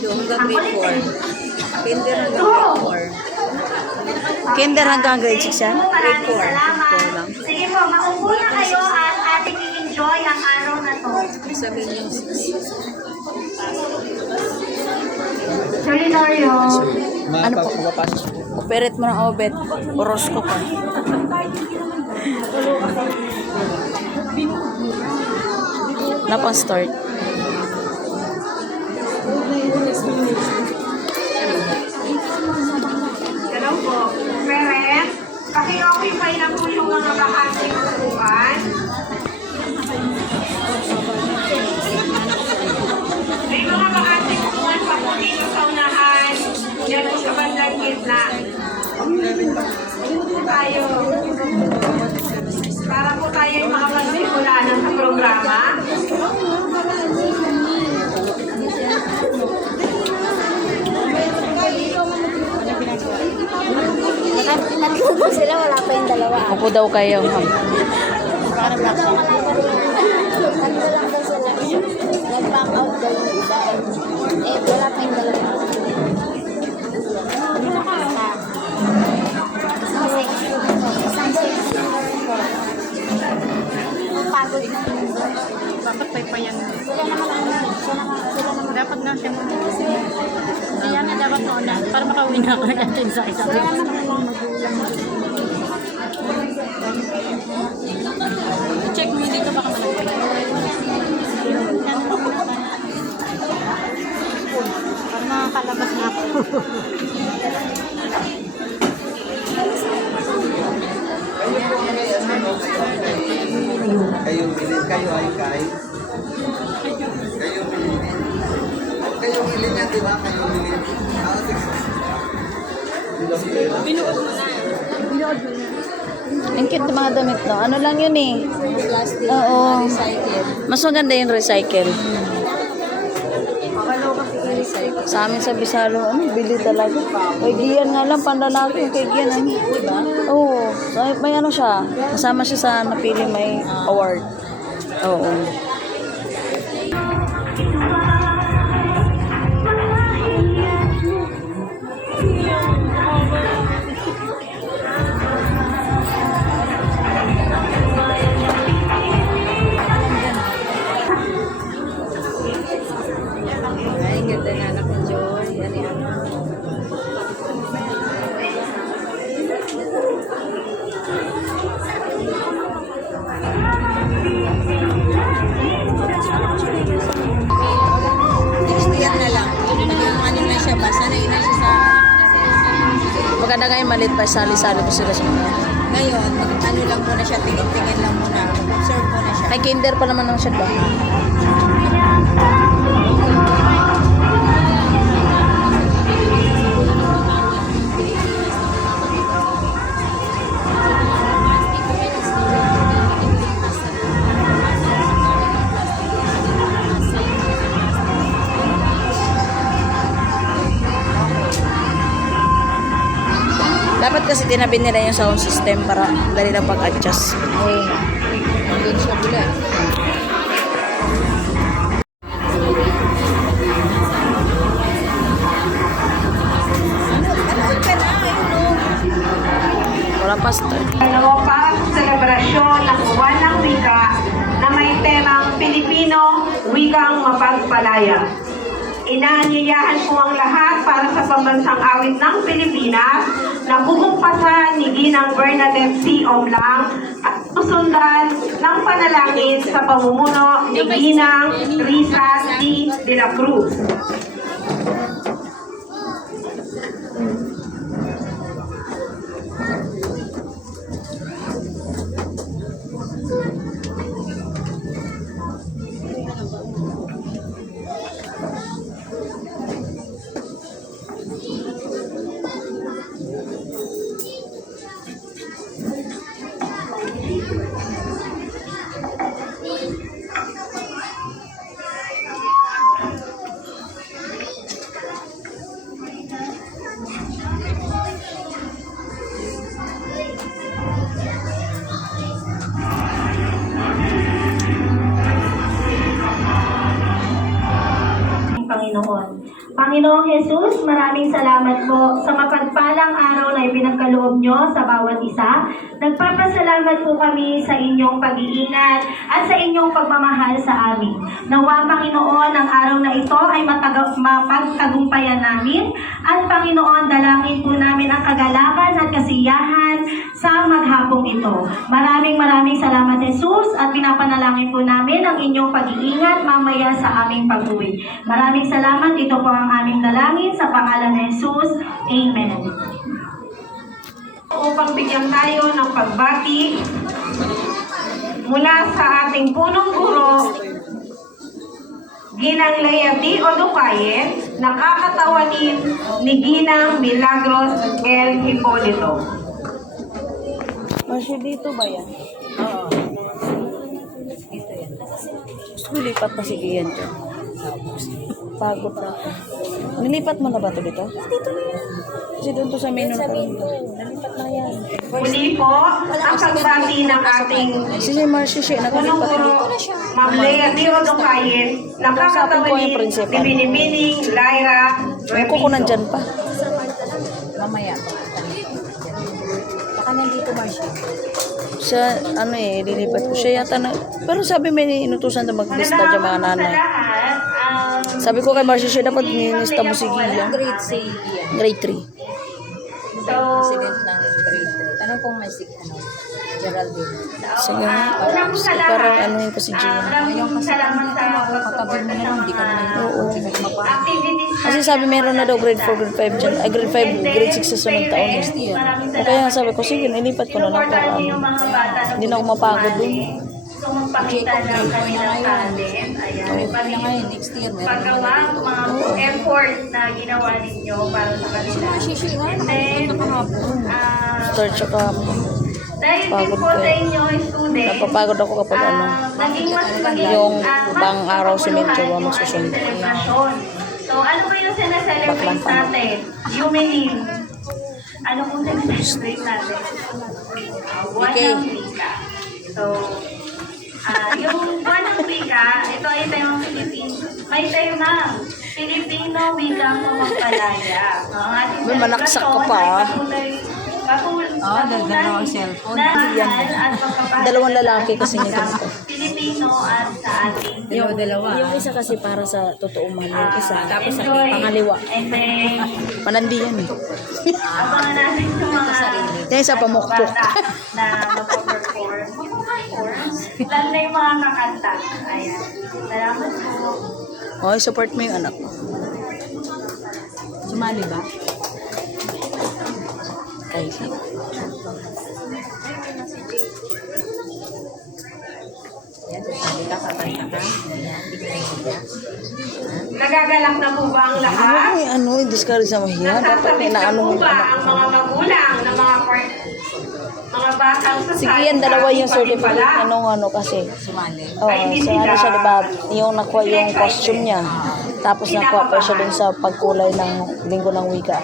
2 hanggang grade 4. Kinder hanggang grade 4. Kinder hanggang grade 6 yan? Grade 4. Salamat. lang. Sige po, maupo na kayo at ating i-enjoy ang araw na to. Sabihin yung 6. Solitario. Ano po? Operate mo ng obet. Horoscope pa. Napang start. Hello po. Parents, paki-occupy na po yung mga bakating upuan. May mga bakating upuan pa po dito sa unahan. Yan po sa bandang gitna. Tayo. Para po tayo yung makapagsimula na sa programa. Nagsubo sila, wala pa yung dalawa. Upo daw kayo. Tatlo lang daw sila. Nag-back out daw yung iba. Eh, wala pa yung dalawa. Kasi, isang sexy. Pagod na yun. Bakit paypayan? Sila naman. Dapat na siya mga. Kaya na dapat mo na. Para makauwi na ako natin sa isa. Sila naman ang mga magulang. Check mo dito baka malagay. Para makakalabas na ako. Kayo bilhin, kayo ay kain. Kayo bilhin. Kayo bilhin yan, di ba? Kayo bilhin. Binuod mo na. Ang cute ng mga damit, no? Ano lang yun eh. Plastic. Oo. Recycle. Mas maganda yung recycle. Recycle. Sa amin sa Bisalo, bili talaga. Kay Gian nga lang, panlalaki yung kay Gian. Diba? Oo. So, may ano siya. Kasama siya sa napili may award. Oo. Ay, ganda na anak ng Joy. Yan yan. Yan na lang. Yung ano na siya ba? Sanay na siya sa... Maganda nga yung maliit pa, sali-sali ko sila sa mga. Ngayon, ano lang muna siya, tingin-tingin lang muna. Observe muna siya. May kinder pa naman ng siya ba? Dapat kasi tinabi nila yung sound system para dali lang pag-adjust. Oo. Doon siya bula. Wala pa start. Para sa selebrasyon ng Buwan ng Wika na may temang Pilipino, Wikang Mapagpalaya. Inaanyayahan po ang lahat para sa pambansang awit ng Pilipinas na bumumpasan ni Ginang Bernadette C. Omlang at susundan ng panalangin sa pamumuno ni Ginang Risa C. de la Cruz. Panginoon. Panginoong Jesus, maraming salamat po sa mapagpalang araw na ipinagkaloob nyo sa bawat isa. Nagpapasalamat po kami sa inyong pag-iingat at sa inyong pagmamahal sa amin. Nawa, Panginoon, ang araw na ito ay mapagtagumpayan namin. At Panginoon, dalangin po namin ang kagalakan at kasiyahan sa maghapong ito. Maraming salamat, Jesus, at pinapanalangin po namin ang inyong pag-iingat mamaya sa aming pag-uwi. Maraming salamat. Ito po ang aming dalangin sa pangalan ni Jesus. Amen. Upang bigyan tayo ng pagbati mula sa ating punong guro, Ginang Lea D. Odukayen, nakakatawanin ni Ginang Milagros L. Hipolito. Masya dito ba yan? Oo. Dito yan. Gusto ko lipat na sige yan dyan. Pagod na ako. Nilipat mo na ba ito dito? Dito na yan. Kasi doon to sa menu na kami. Nalipat na yan. Muli po, ang pagbati ng ating Sige, Marcia, siya. punong Nakalipat na. guro, Ma'am Lea D. Odukayen, nakakatawanin ni Binibining Lyra Ang kuko nandyan pa. Mamaya. Baka nandito ba siya? Siya, ano eh, lilipat ko siya yata na. Pero sabi may inutusan na maglista dyan mga nanay. Sabi ko kay Marcia, siya dapat nilista mo si Gia. Grade 3 yan. Grade 3. So, President ng grade 3. Tanong kung may Geraldine. Sige nga. unang sa lahat, Parang anuhin ko si Gia. maraming salamat sa Katabi mo na lang, hindi ka naman Oo. activities Kasi sabi meron na daw grade 4, grade 5 dyan. Ay, grade 5, grade 6 sa sunod taon. O kaya nga sabi ko, sige, nilipat ko na lang para ano. Hindi na ako mapagod dun. So, magpakita ng kanilang talent. Ayan. Kaya ngayon, next year, meron Paggawa, mga effort na ginawa ninyo para sa kanila. And then, Start siya ka. dahil din Pagod po ka. sa inyo, students, Napapagod ako kapag ano. naging mas maging Yung mas bang araw si Medyo makabuluhan yung magsusunod. ating celebration. So, ano ba yung sineselebrate Baklang pa. natin? Yumilim. Ano pong sineselebrate natin? Buwan ng Wika. So, yung buwan ng Wika, ito ay temang Pilipino. May temang Pilipino Wikang Mamagpalaya. Ang ating May manaksak ka pa, ay ah. dalawang cellphone. na mahal at pagpapahal Dalawang lalaki kasi sa nito ko. Pilipino at sa ating Dalawa. Yung isa kasi para sa totoong mahal. Yung isa, tapos sa enjoy. pangaliwa. And then, Manandi yan eh. abangan natin yung mga Yung isa pamukpok. bata na magpa-perform. Lalo na yung mga kakanta. Ayan. Salamat po. Okay, support mo yung anak mo. Sumali ba? Ay, Yan, sumali ka, kakanta ka. Nagagalak na po ba ang lahat? ay, ano, discourage sa mahiya. Dapat Nasasabit na inaano mo po yung ba anak ang mo. mga magulang ng mga batang sa Sige, yan, dalawa yung certificate. pala? Ano kasi. Sumali. Oo, so ano siya, diba? Yung nakuha yung costume niya. Tapos nakuha pa siya dun sa pagkulay ng Linggo ng Wika.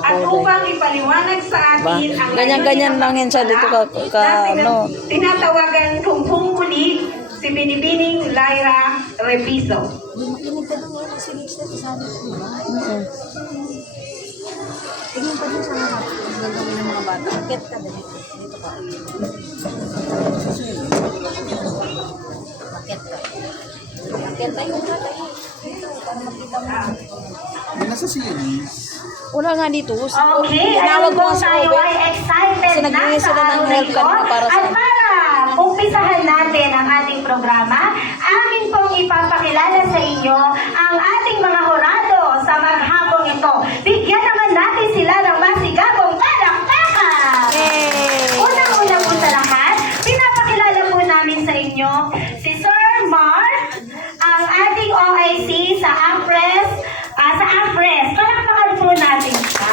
At upang ipaliwanag sa Ba? atin ang Ganyan-ganyan lang yan siya dito ano. tinatawagan kung muli si Binibining Lyra Repiso. Makinig ka lang yan. Kasi next time, sabi ko, diba? Mm. Tingin pa din sa harap. Ang gagawin ng mga bata. Akit ka dali. Dito ka. Akit ka. Akit tayo nga tayo. Para makita mo. May nasa series. Wala nga dito. Okay, Tinawag ko alam ko nga sa tayo Uber. ay excited Kasi na nagbigay sa sila ng araw na help ito. kanina para sa- At para umpisahan natin ang ating programa, amin pong ipapakilala sa inyo ang ating mga horado sa maghapong ito. Bigyan naman natin sila ng masigabong palakpakan! Unang-una po sa lahat, pinapakilala po namin sa inyo si Sir Mark, ang ating OIC sa AFRES. Palakpakan po natin siya.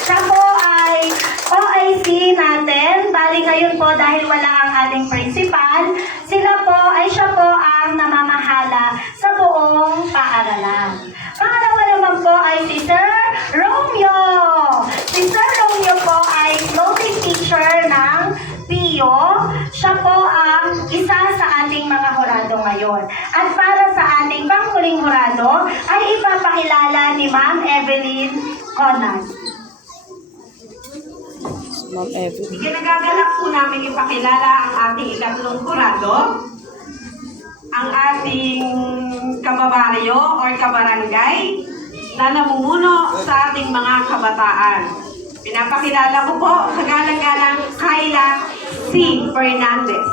Siya po ay OIC natin. Bali ngayon po dahil wala ang ating principal, siya po ang namamahala sa buong paaralan. ipakilala ni Ma'am Evelyn Conan. Ma'am Evie. Ginagagalak po namin ipakilala ang ating ikatlong kurado, ang ating kababaryo or kabarangay na namumuno sa ating mga kabataan. Pinapakilala ko po sa galang-galang Kayla C. Fernandez.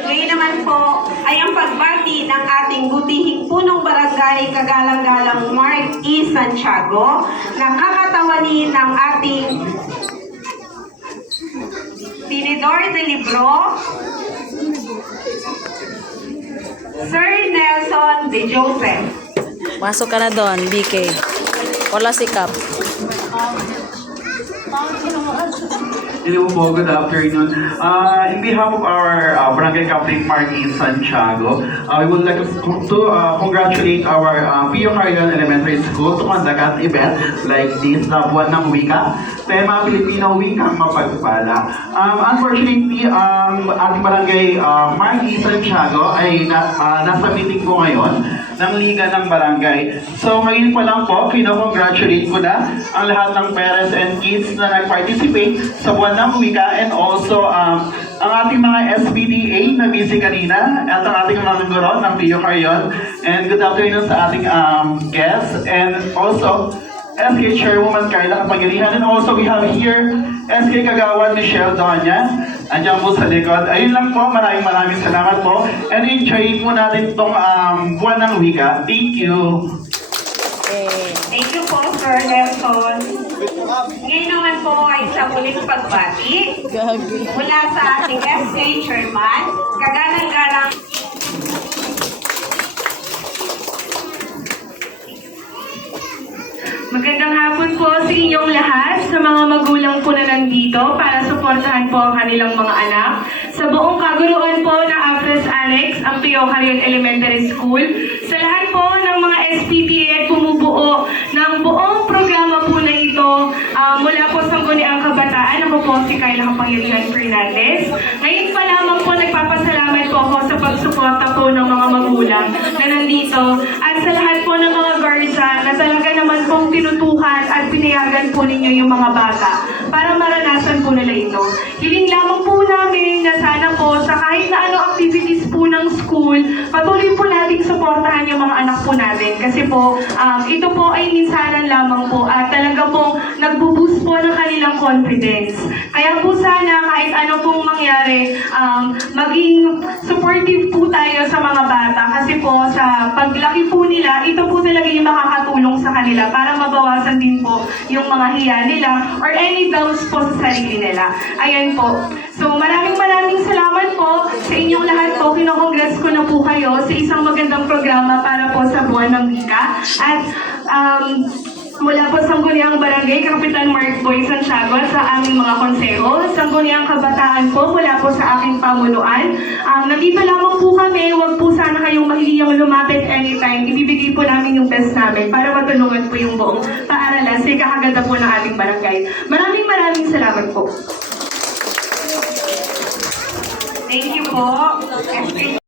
Ngayon naman po ay ang pagbati ng ating butihing punong barangay kagalang-galang Mark E. Santiago na kakatawani ng ating Tinidor de Libro, Sir Nelson de Joseph. Masok ka na doon, BK. Wala sikap. Hello po, good afternoon. In behalf of our Barangay Captain Marky Santiago, we would like to congratulate our Pio Carrion Elementary School to conduct an event like this na Buwan ng Wika, tema Pilipino Wikang Mapagpala. Unfortunately, ang ating Barangay Marky Santiago ay nasa meeting po ngayon ng Liga ng Barangay. So ngayon pa lang po, kino-congratulate ko na ang lahat ng parents and kids na nag-participate sa Buwan ng Wika and also ang ating mga SPDA na busy kanina at ang ating mga guro ng Pio Carrion. And good afternoon sa ating guests and also SK Chairwoman Carla Kapagirihan, and also we have here SK Kagawan Michelle Doña. Andiyan po sa likod. Ayun lang po, maraming salamat po. And enjoy po natin itong Buwan ng Wika. Thank you. Thank you po, Sir Nelson. Ngayon naman po ay sa muling pagbati mula sa ating SK Chairman, kagalang-galang Magandang hapon po sa inyong lahat, sa mga magulang po na nandito para suportahan po ang kanilang mga anak. Sa buong kaguruan po ng Afres Annex, ang Pio Carrion Elementary School, sa lahat po ng mga SPPA at bumubuo ng buong programa po na ito, mula po sa Sangguniang Kabataan, ako po si Kayla Kapagirihan Fernandez. Ngayon pa lamang po nagpapasalamat po ako sa pagsuporta po ng mga magulang na nandito at sa lahat po ng mga guardian na talaga naman pong tinutukan at pinayagan po ninyo yung mga bata para maranasan po nila ito. Hiling lamang po namin na sana po sa kahit na ano activities po ng school, patuloy po nating suportahan yung mga anak po natin kasi po ito po ay minsanan lamang po at talaga pong nagbo-boost po ng kanilang confidence. Kaya po sana kahit ano pong mangyari, maging supportive po tayo sa mga bata kasi po sa paglaki po nila, ito po talaga yung makakatulong sa kanila para mabawasan din po yung mga hiya nila or any doubts po sa sarili nila. Ayan po. So maraming salamat po sa inyong lahat po. Kino-congrats ko na po kayo sa isang magandang programa para po sa Buwan ng Wika. At mula po sa Sangguniang Barangay, Kapitan Mark Boy Santiago sa aming mga konseho. Sangguniang Kabataan po mula po sa aking pamunuan. Nandito lamang po kami, wag po sana kayong mahihiyang lumapit anytime. Ibibigay po namin yung best namin para matulungan po yung buong paaralan sa ikakaganda po ng ating barangay. Maraming salamat po. Thank you po, SK